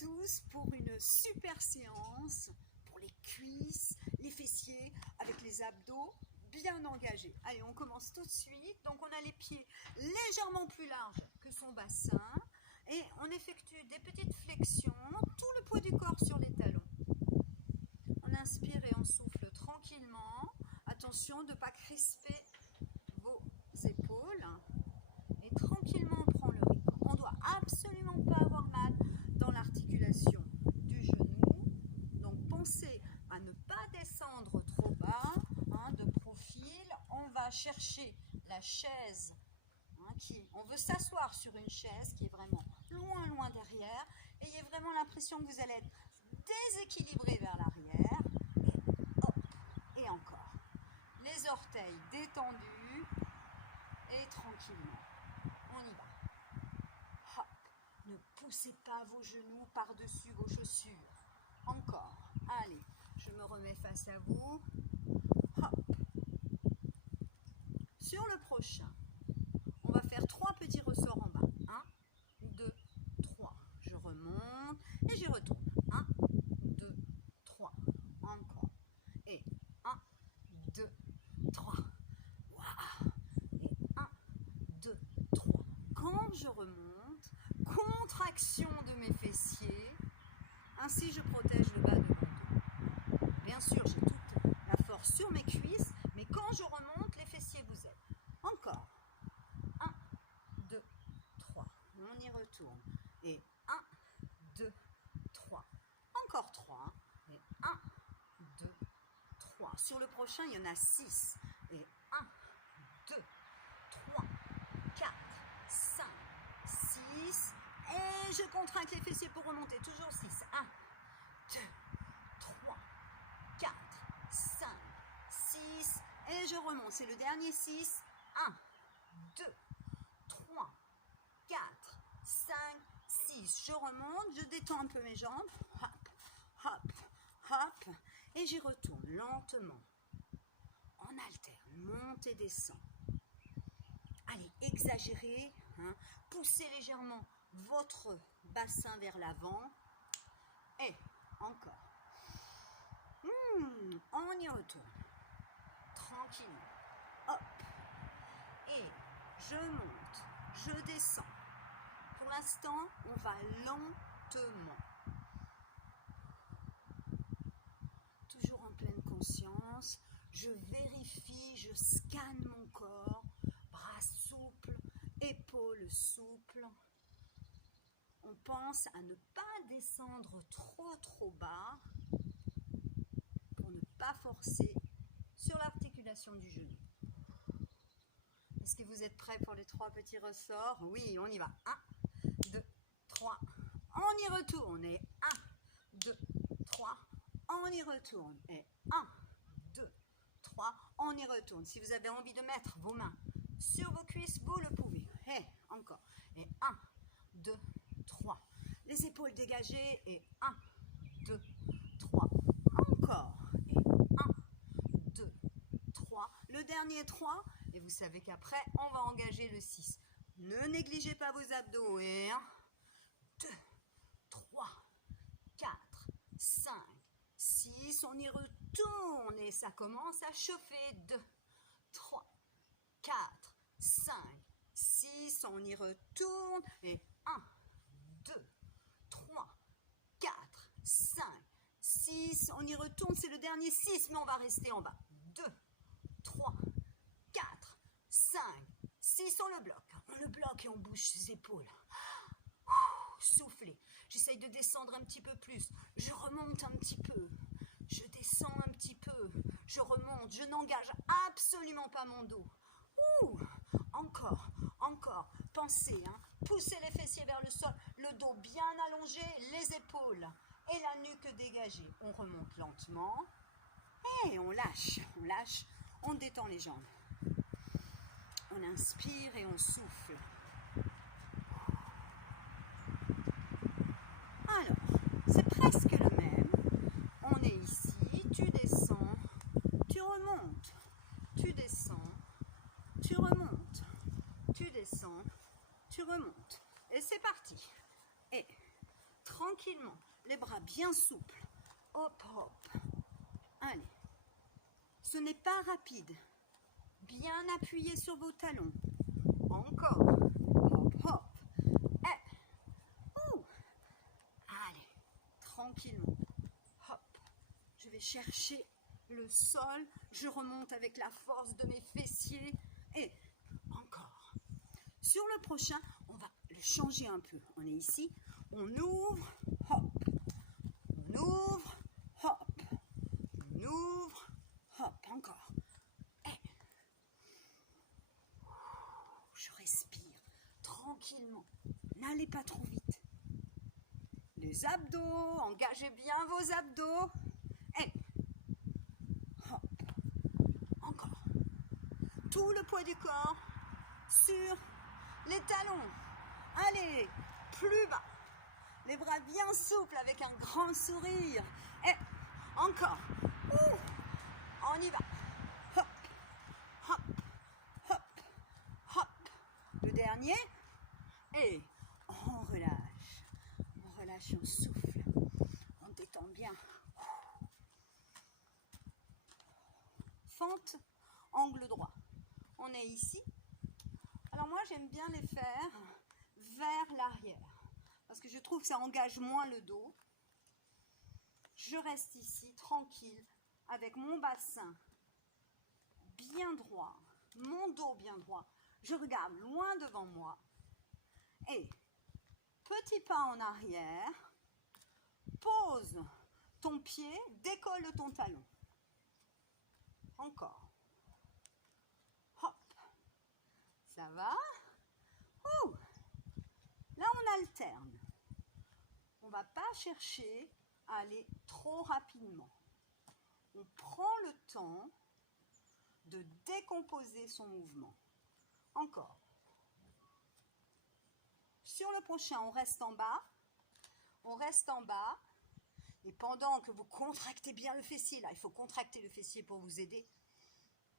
tous pour une super séance pour les cuisses, les fessiers, avec les abdos bien engagés. Allez, on commence tout de suite. Donc on a les pieds légèrement plus larges que son bassin et on effectue des petites flexions, tout le poids du corps sur les talons. On inspire et on souffle tranquillement. Attention de ne pas crisper vos épaules. Et tranquillement on prend le rythme. On ne doit absolument pas avoir mal dans l'articulation du genou. Donc pensez à ne pas descendre trop bas, de profil. On va chercher la chaise, on veut s'asseoir sur une chaise qui est vraiment loin derrière. Ayez vraiment l'impression que vous allez être déséquilibré vers l'arrière. Et hop, et encore. Les orteils détendus et tranquillement. On y va. Hop. Ne poussez pas vos genoux par-dessus vos chaussures. Encore. Allez, je me remets face à vous. Hop. Sur le prochain, on va faire 3 petits ressorts en bas. 1, 2, 3. Je remonte et j'y retourne. 1, 2, 3. Encore. Et 1, 2, 3. Waouh. Et 1, 2, 3. Quand je remonte, contraction de mes fessiers. Ainsi, je protège le bas de mon dos. Bien sûr, j'ai toute la force sur mes cuisses, mais quand je remonte, les fessiers vous aident. Encore. 1, 2, 3. On y retourne. Et 1, 2, 3. Encore 3. Et 1, 2, 3. Sur le prochain, il y en a 6. Et 1, 2, 3, 4, 5, 6. Et je contracte les fessiers pour remonter. Toujours 6. 1, 2, 3, 4, 5, 6. Et je remonte. C'est le dernier 6. 1, 2, 3, 4, 5, 6. Je remonte. Je détends un peu mes jambes. Hop, hop, hop. Et j'y retourne lentement. On alterne. Monte et descend. Allez, exagérez. Poussez légèrement votre bassin vers l'avant. Et encore. On y retourne. Tranquillement. Hop. Et je monte. Je descends. Pour l'instant, on va lentement. Toujours en pleine conscience. Je vérifie, je scanne mon corps. Bras souples, épaules souples. On pense à ne pas descendre trop bas pour ne pas forcer sur l'articulation du genou. Est-ce que vous êtes prêts pour les 3 petits ressorts? Oui, on y va. 1, 2, 3. On y retourne. Et 1, 2, 3. On y retourne. Et 1, 2, 3. On y retourne. Si vous avez envie de mettre vos mains sur vos cuisses, vous le pouvez. Et encore. Et 1, 2, 3. Les épaules dégagées. Et 1, 2, 3. Encore. Et 1, 2, 3. Le dernier 3. Et vous savez qu'après, on va engager le 6. Ne négligez pas vos abdos. Et 1, 2, 3, 4, 5, 6. On y retourne. Et ça commence à chauffer. 2, 3, 4, 5, 6. On y retourne. Et 1, 2, 3, 4, 5, 6. On y retourne. C'est le dernier 6, mais on va rester en bas. 2, 3, 4, 5, 6. On le bloque. On le bloque et on bouge ses épaules. Soufflez. J'essaye de descendre un petit peu plus. Je remonte un petit peu. Je descends un petit peu. Je remonte. Je n'engage absolument pas mon dos. Encore, encore. Pensez, poussez les fessiers vers le sol. Le dos bien allongé, les épaules et la nuque dégagée. On remonte lentement. Et on lâche. On lâche. On détend les jambes. On inspire et on souffle. Alors, c'est presque le même. On est ici, tu descends, tu remontes, tu descends, tu remontes, tu descends, tu remontes. Et c'est parti. Et tranquillement, les bras bien souples. Hop, hop. Allez. Ce n'est pas rapide. Bien appuyé sur vos talons. Encore. Hop, hop. Et. Ouh. Allez. Tranquillement. Hop. Je vais chercher le sol. Je remonte avec la force de mes fessiers. Et encore. Sur le prochain, on va le changer un peu. On est ici. On ouvre. Hop. On ouvre. Hop. On ouvre. Hop. Encore. Je respire tranquillement. N'allez pas trop vite. Les abdos, engagez bien vos abdos. Et hop. Encore. Tout le poids du corps sur les talons. Allez, plus bas. Les bras bien souples avec un grand sourire. Et encore. Ouh. On y va. Hop, hop, hop, hop. Le dernier. Et on relâche. On relâche, on souffle. On détend bien. Fente, angle droit. On est ici. Alors moi, j'aime bien les faire vers l'arrière. Parce que je trouve que ça engage moins le dos. Je reste ici, tranquille, avec mon bassin bien droit, mon dos bien droit. Je regarde loin devant moi. Et petit pas en arrière. Pose ton pied, décolle ton talon. Encore. Hop. Ça va? Ouh. Là, on alterne. On ne va pas chercher à aller trop rapidement. On prend le temps de décomposer son mouvement. Encore. Sur le prochain, on reste en bas. On reste en bas. Et pendant que vous contractez bien le fessier, là, il faut contracter le fessier pour vous aider.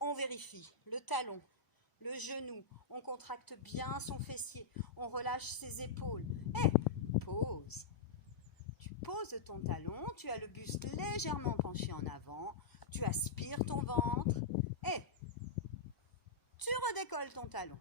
On vérifie le talon, le genou. On contracte bien son fessier. On relâche ses épaules. Et pose. Tu poses ton talon. Tu as le buste légèrement penché en avant. Tu aspires ton ventre. Et tu redécolles ton talon.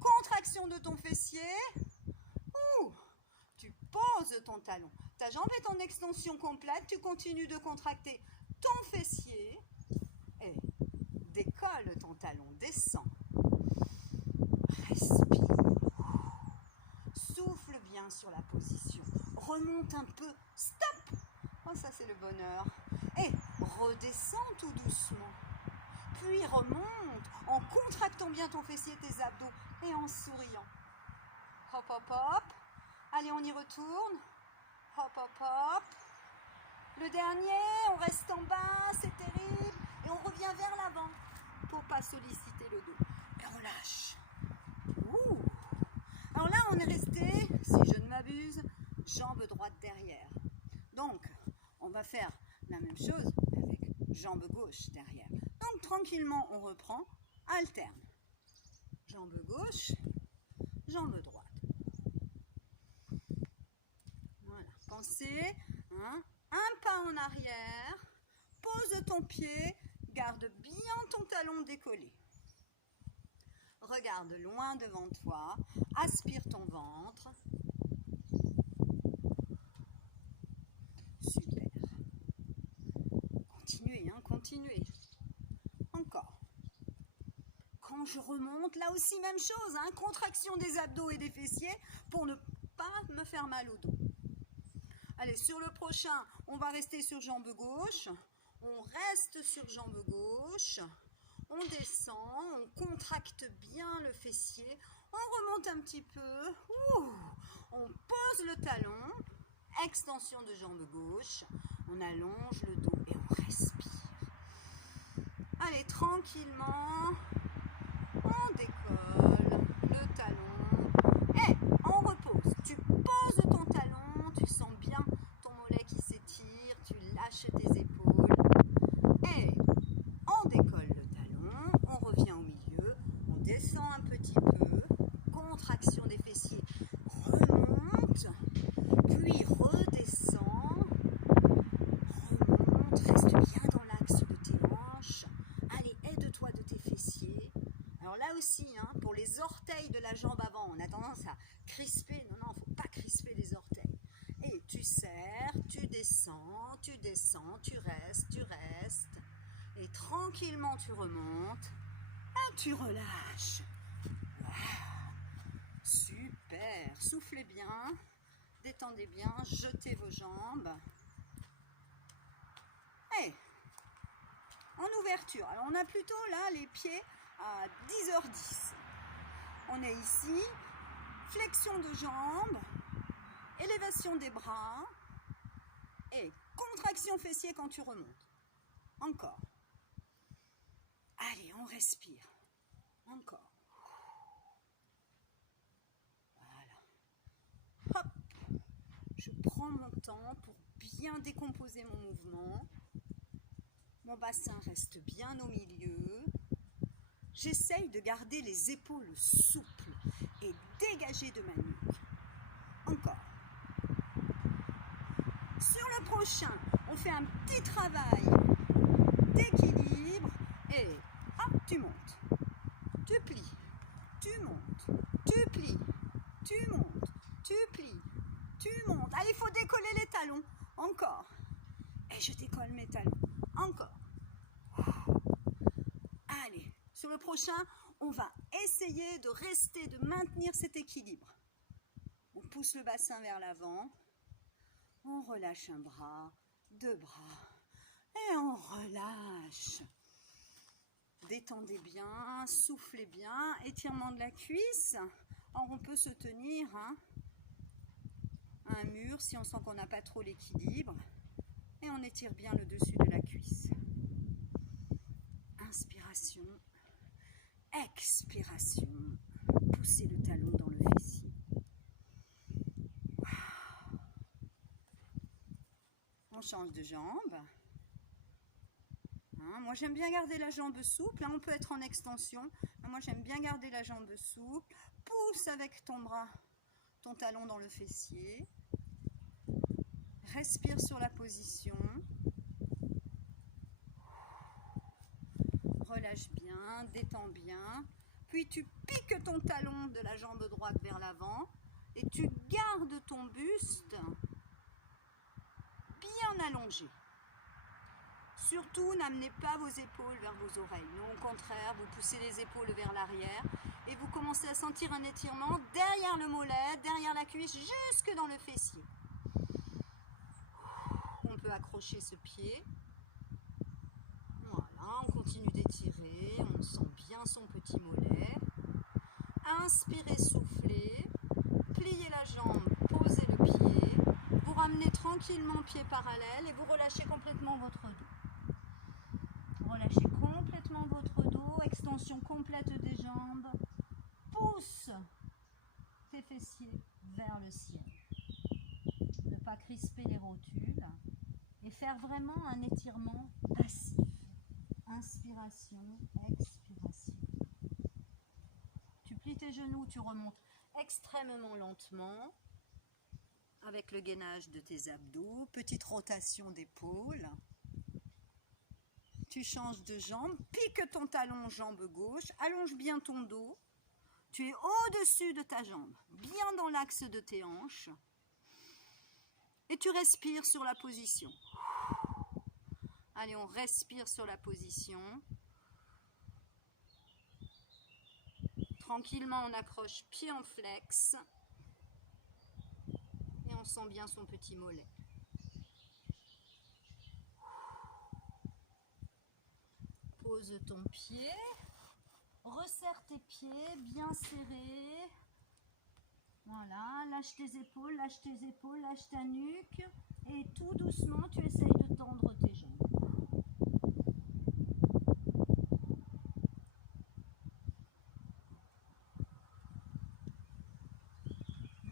Contraction de ton fessier. Ouh. Tu poses ton talon. Ta jambe est en extension complète. Tu continues de contracter ton fessier. Et décolle ton talon. Descends. Respire. Souffle bien sur la position. Remonte un peu. Stop. Oh, ça c'est le bonheur. Et redescends tout doucement. Puis remonte en contractant bien ton fessier, tes abdos et en souriant. Hop, hop, hop. Allez, on y retourne. Hop, hop, hop. Le dernier, on reste en bas, c'est terrible. Et on revient vers l'avant pour ne pas solliciter le dos. Et on lâche. Ouh. Alors là, on est resté, si je ne m'abuse, jambe droite derrière. Donc, on va faire la même chose avec jambe gauche derrière. Donc, tranquillement, on reprend, alterne. Jambe gauche, jambe droite. Voilà, pensez, un pas en arrière, pose ton pied, garde bien ton talon décollé. Regarde loin devant toi, aspire ton ventre. Super. Continuez, continuez. Encore. Quand je remonte, là aussi même chose, contraction des abdos et des fessiers pour ne pas me faire mal au dos. Allez, sur le prochain, on va rester sur jambe gauche. On reste sur jambe gauche. On descend, on contracte bien le fessier. On remonte un petit peu. Ouh, on pose le talon. Extension de jambe gauche. On allonge le dos et on respire. Allez, tranquillement. On décolle le talon. Et on repose. Tu poses ton talon. Tu sens bien ton mollet qui s'étire. Tu lâches tes épaules. Et on décolle le talon. On revient au milieu. On descend un petit peu. Contraction des fessiers. Remonte. Puis orteils de la jambe avant. On a tendance à crisper. Non, non, il ne faut pas crisper les orteils. Et tu serres, tu descends, tu restes, tu restes. Et tranquillement, tu remontes. Et tu relâches. Super. Soufflez bien. Détendez bien. Jetez vos jambes. Et en ouverture. Alors, on a plutôt là les pieds à 10h10. On est ici. Flexion de jambes. Élévation des bras. Et contraction fessier quand tu remontes. Encore. Allez, on respire. Encore. Voilà. Hop. Je prends mon temps pour bien décomposer mon mouvement. Mon bassin reste bien au milieu. J'essaye de garder les épaules souples et dégagées de ma nuque. Encore. Sur le prochain, on fait un petit travail d'équilibre et hop, tu montes. Tu plies. Tu montes. Tu plies. Tu montes. Tu plies. Tu montes. Allez, il faut décoller les talons. Encore. Et je décolle mes talons. Encore. Allez, sur le prochain, on va essayer de rester, de maintenir cet équilibre. On pousse le bassin vers l'avant. On relâche un bras, 2 bras. Et on relâche. Détendez bien, soufflez bien. Étirement de la cuisse. Alors, on peut se tenir à un mur si on sent qu'on n'a pas trop l'équilibre. Et on étire bien le dessus de la cuisse. Inspiration. Expiration. Poussez le talon dans le fessier. On change de jambe. Moi, j'aime bien garder la jambe souple. On peut être en extension. Moi, j'aime bien garder la jambe souple. Pousse avec ton bras, ton talon dans le fessier. Respire sur la position. Relâche bien, détends bien. Puis tu piques ton talon de la jambe droite vers l'avant. Et tu gardes ton buste bien allongé. Surtout, n'amenez pas vos épaules vers vos oreilles. Non, au contraire, vous poussez les épaules vers l'arrière et vous commencez à sentir un étirement derrière le mollet, derrière la cuisse, jusque dans le fessier. On peut accrocher ce pied. Voilà, on continue d'étirer, on sent bien son petit mollet. Inspirez, soufflez, pliez la jambe, posez le pied. Vous ramenez tranquillement pied parallèle et vous relâchez complètement votre dos. Relâchez complètement votre dos, extension complète des jambes. Pousse tes fessiers vers le ciel. Ne pas crisper les rotules et faire vraiment un étirement passif. Inspiration, expiration. Tu plies tes genoux, tu remontes extrêmement lentement avec le gainage de tes abdos, petite rotation d'épaule. Tu changes de jambe, pique ton talon jambe gauche, allonge bien ton dos. Tu es au-dessus de ta jambe, bien dans l'axe de tes hanches. Et tu respires sur la position. Allez, on respire sur la position. Tranquillement, on accroche pied en flex. Et on sent bien son petit mollet. Pose ton pied. Resserre tes pieds, bien serrés. Voilà, lâche tes épaules, lâche ta nuque. Et tout doucement, tu essayes de tendre tes jambes.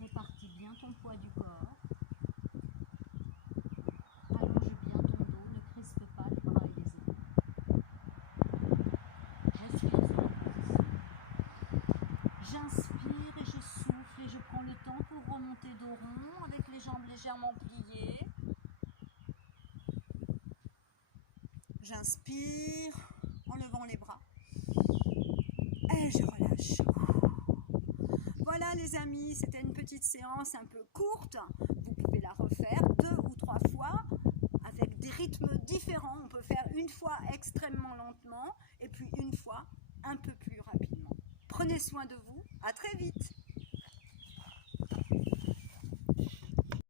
Répartis bien ton poids du corps. Allonge bien ton dos, ne crispe pas les bras et les épaules. Respire sur la position. J'inspire et je souffle et je prends le temps pour remonter dos rond avec les jambes légèrement pliées. J'inspire en levant les bras et je relâche. Voilà les amis, c'était une petite séance un peu courte. Vous pouvez la refaire 2 ou 3 fois avec des rythmes différents. On peut faire une fois extrêmement lentement et puis une fois un peu plus rapidement. Prenez soin de vous, à très vite.